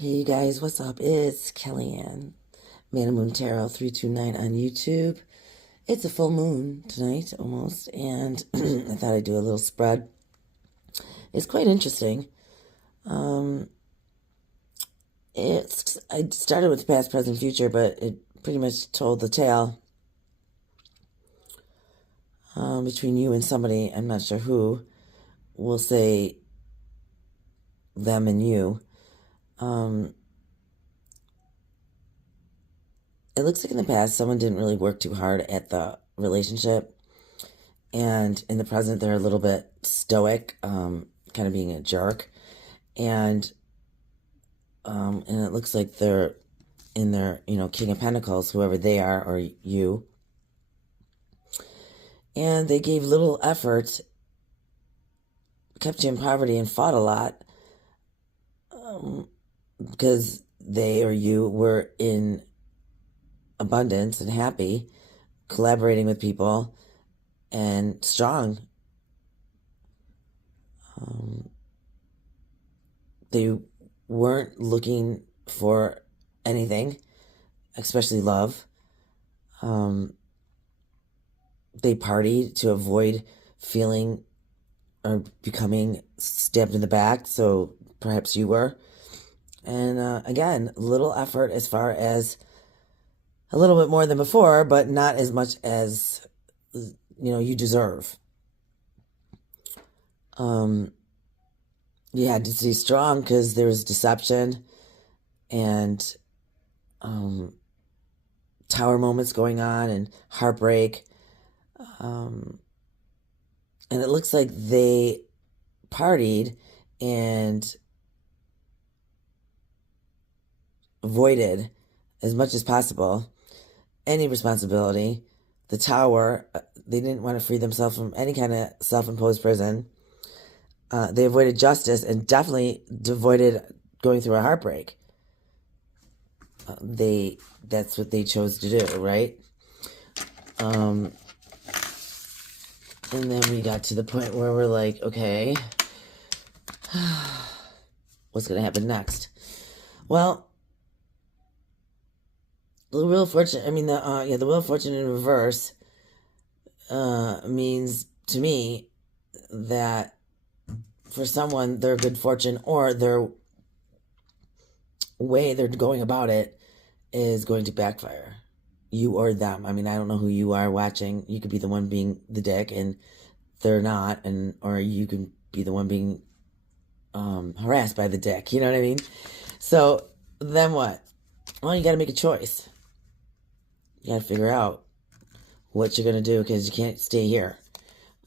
Hey you guys, what's up? It's Kellyanne, Man of Moon Tarot 329 on YouTube. It's a full moon tonight, almost, and I thought I'd do a little spread. It's quite interesting. Um, I started with past, present, future, but it pretty much told the tale between you and somebody. I'm not sure who. We'll say them and you. Um, it looks like in the past someone didn't really work too hard at the relationship. And in the present, they're a little bit stoic, kind of being a jerk. And and it looks like they're in their, King of Pentacles, whoever they are, or you. And they gave little effort, kept you in poverty, and fought a lot because they or you were in abundance and happy, collaborating with people, and strong. They weren't looking for anything, especially love. They partied to avoid feeling or becoming stabbed in the back, so perhaps you were. And again, little effort as far as a little bit more than before, but not as much as you deserve. You had to stay strong because there was deception and tower moments going on and heartbreak. And it looks like they partied and avoided as much as possible any responsibility. The tower, they didn't want to free themselves from any kind of self-imposed prison. They avoided justice and definitely avoided going through a heartbreak. That's what they chose to do, right? And then we got to the point where we're like, okay, what's going to happen next? Well, the Wheel of Fortune, the Wheel of Fortune in reverse means to me that for someone, their good fortune or their way they're going about it is going to backfire. You or them. I mean, I don't know who you are watching. You could be the one being the dick and they're not, or you can be the one being harassed by the dick. You know what I mean? So then what? Well, you got to make a choice. You got to figure out what you're going to do because you can't stay here.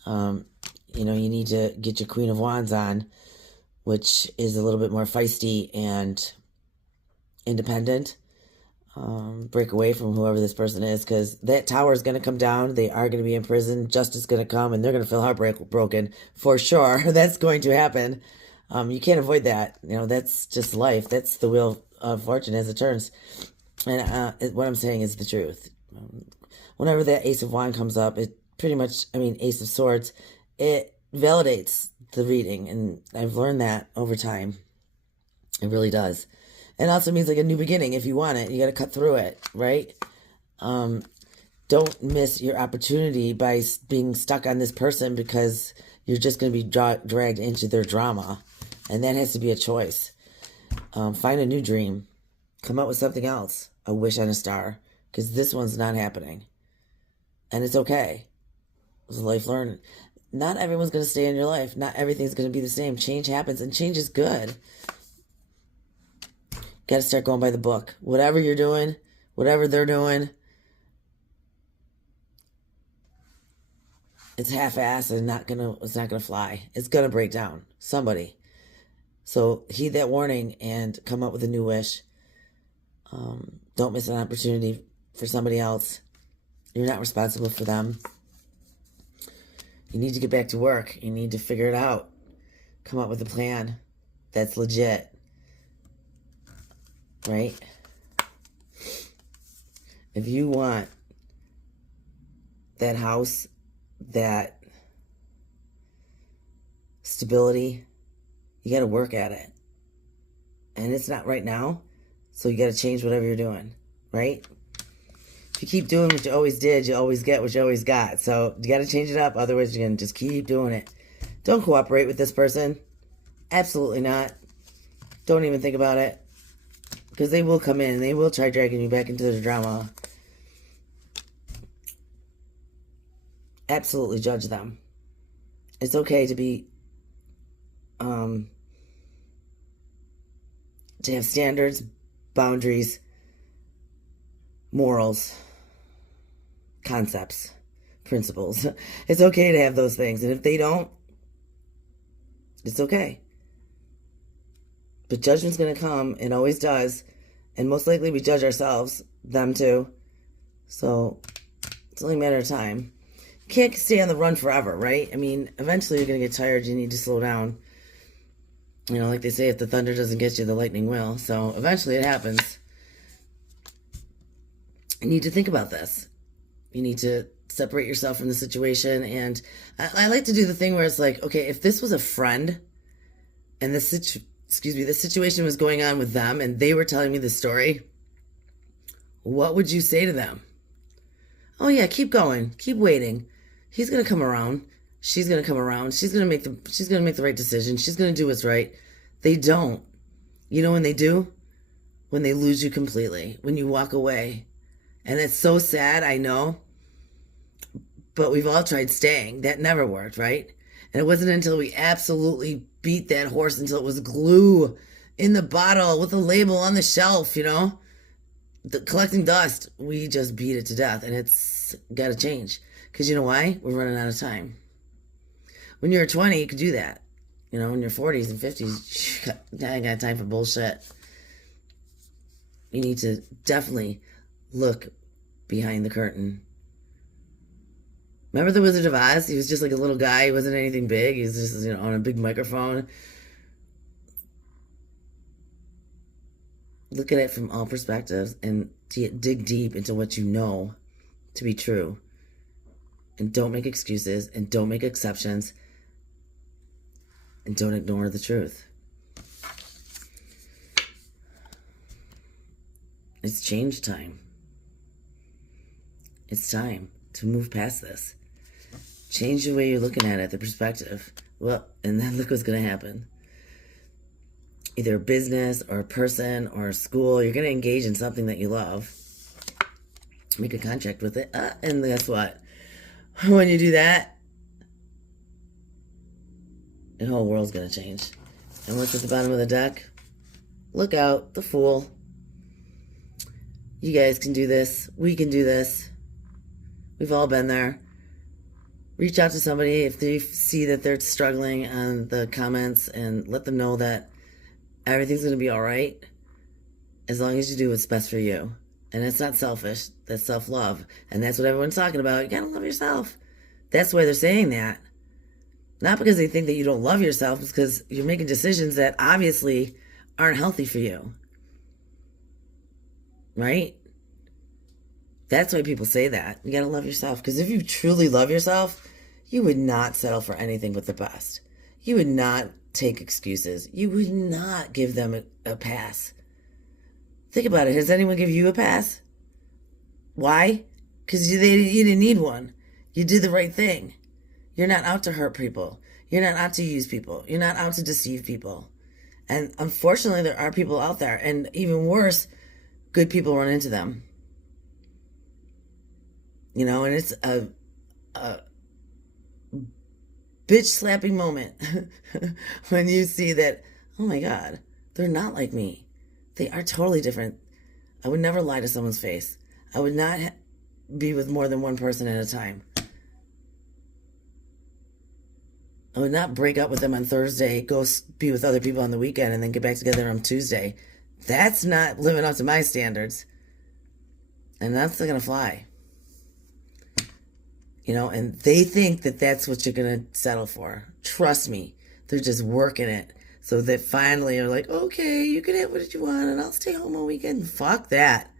You need to get your Queen of Wands on, which is a little bit more feisty and independent. Break away from whoever this person is because that tower is going to come down. They are going to be in prison. Justice is going to come and they're going to feel heartbroken for sure. That's going to happen. You can't avoid that. That's just life. That's the wheel of fortune as it turns. And what I'm saying is the truth. Whenever that Ace of Wands comes up, it pretty much, Ace of Swords, it validates the reading. And I've learned that over time. It really does. It also means like a new beginning. If you want it, you got to cut through it, right? Don't miss your opportunity by being stuck on this person because you're just going to be dragged into their drama. And that has to be a choice. Find a new dream. Come up with something else. A wish on a star. Because this one's not happening. And it's okay. It's a life learned. Not everyone's going to stay in your life. Not everything's going to be the same. Change happens, and change is good. Got to start going by the book. Whatever you're doing, whatever they're doing, it's half-assed and it's not gonna fly. It's gonna break down. Somebody. So heed that warning and come up with a new wish. Don't miss an opportunity for somebody else. You're not responsible for them. You need to get back to work. You need to figure it out. Come up with a plan that's legit. Right? If you want that house, that stability, you got to work at it. and it's not right now. So you got to change whatever you're doing, right? If you keep doing what you always did, you always get what you always got. So you got to change it up. Otherwise, you're going to just keep doing it. Don't cooperate with this person. Absolutely not. Don't even think about it. Because they will come in and they will try dragging you back into the drama. Absolutely judge them. It's okay to be, to have standards, boundaries, morals, concepts, principles. It's okay to have those things. And if they don't, it's okay. But judgment's going to come. It always does. And most likely we judge ourselves, them too. So it's only a matter of time. You can't stay on the run forever, right? I mean, eventually you're going to get tired. You need to slow down. You know, like they say, if the thunder doesn't get you, the lightning will. So eventually it happens. You need to think about this. You need to separate yourself from the situation. And I like to do the thing where it's like, okay, if this was a friend and the situation was going on with them and they were telling me the story, what would you say to them? Oh yeah, keep going, keep waiting. He's gonna come around. She's gonna come around. She's gonna make the right decision. She's gonna do what's right. They don't. You know when they do? When they lose you completely. When you walk away. And it's so sad, I know. But we've all tried staying. That never worked, right? And it wasn't until we absolutely beat that horse until it was glue in the bottle with a label on the shelf, you know? Collecting dust. We just beat it to death. And it's got to change. Because you know why? We're running out of time. When you're 20, you could do that. You know, in your 40s and 50s, I ain't got time for bullshit. You need to definitely look behind the curtain. Remember the Wizard of Oz? He was just like a little guy. He wasn't anything big. He was just, you know, on a big microphone. Look at it from all perspectives and dig deep into what you know to be true. And don't make excuses and don't make exceptions. And don't ignore the truth. It's change time. It's time to move past this. Change the way you're looking at it, the perspective. Well, and then look what's going to happen. Either a business or a person or a school, you're going to engage in something that you love. Make a contract with it. And guess what? When you do that, the whole world's going to change. And what's at the bottom of the deck? Look out, the Fool. You guys can do this. We can do this. We've all been there. Reach out to somebody if they see that they're struggling on the comments and let them know that everything's going to be all right as long as you do what's best for you. And it's not selfish. That's self-love. And that's what everyone's talking about. You got to love yourself. That's why they're saying that. Not because they think that you don't love yourself. It's because you're making decisions that obviously aren't healthy for you. Right? That's why people say that. You gotta love yourself. Because if you truly love yourself, you would not settle for anything but the best. You would not take excuses. You would not give them a pass. Think about it. Has anyone given you a pass? Why? Because you didn't need one. You did the right thing. You're not out to hurt people. You're not out to use people. You're not out to deceive people. And unfortunately, there are people out there. And even worse, good people run into them. You know, and it's a bitch slapping moment when you see that, oh my God, they're not like me. They are totally different. I would never lie to someone's face. I would not be with more than one person at a time. I would not break up with them on Thursday, go be with other people on the weekend, and then get back together on Tuesday. That's not living up to my standards. And that's not going to fly. You know, and they think that that's what you're going to settle for. Trust me. They're just working it. So that finally you're like, okay, you can have what you want and I'll stay home all weekend. Fuck that.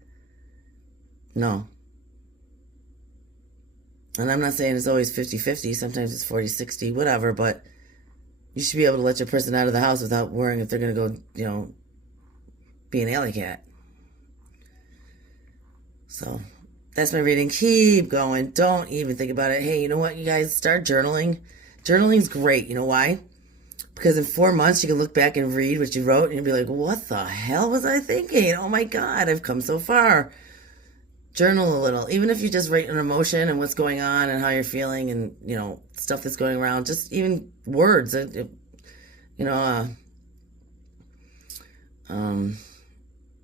No. And I'm not saying it's always 50-50. Sometimes it's 40-60, whatever. But you should be able to let your person out of the house without worrying if they're going to go, you know, be an alley cat. So that's my reading. Keep going. Don't even think about it. Hey, you know what, you guys? Start journaling. Journaling's great. You know why? Because in 4 months, you can look back and read what you wrote and you'll be like, what the hell was I thinking? Oh my God, I've come so far. Journal a little. Even if you just write an emotion and what's going on and how you're feeling and, you know, stuff that's going around. Just even words, you know,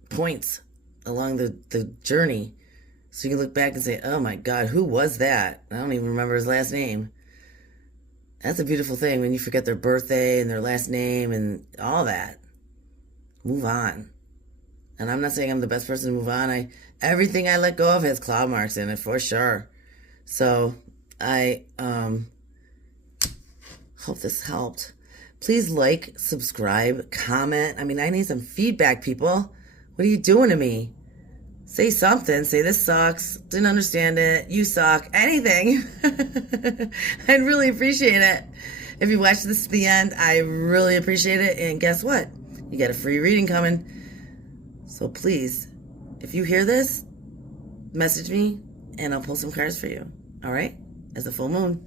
points along the journey. So you can look back and say, oh my God, who was that? I don't even remember his last name. That's a beautiful thing when you forget their birthday and their last name and all that. Move on. And I'm not saying I'm the best person to move on. Everything I let go of has cloud marks in it for sure. So I hope this helped. Please like, subscribe, comment. I mean, I need some feedback, people. What are you doing to me? Say something. Say this sucks. Didn't understand it. You suck. Anything. I'd really appreciate it. If you watched this to the end, I really appreciate it. And guess what? You got a free reading coming. So please, if you hear this, message me and I'll pull some cards for you. All right? As a full moon.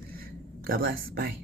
God bless. Bye.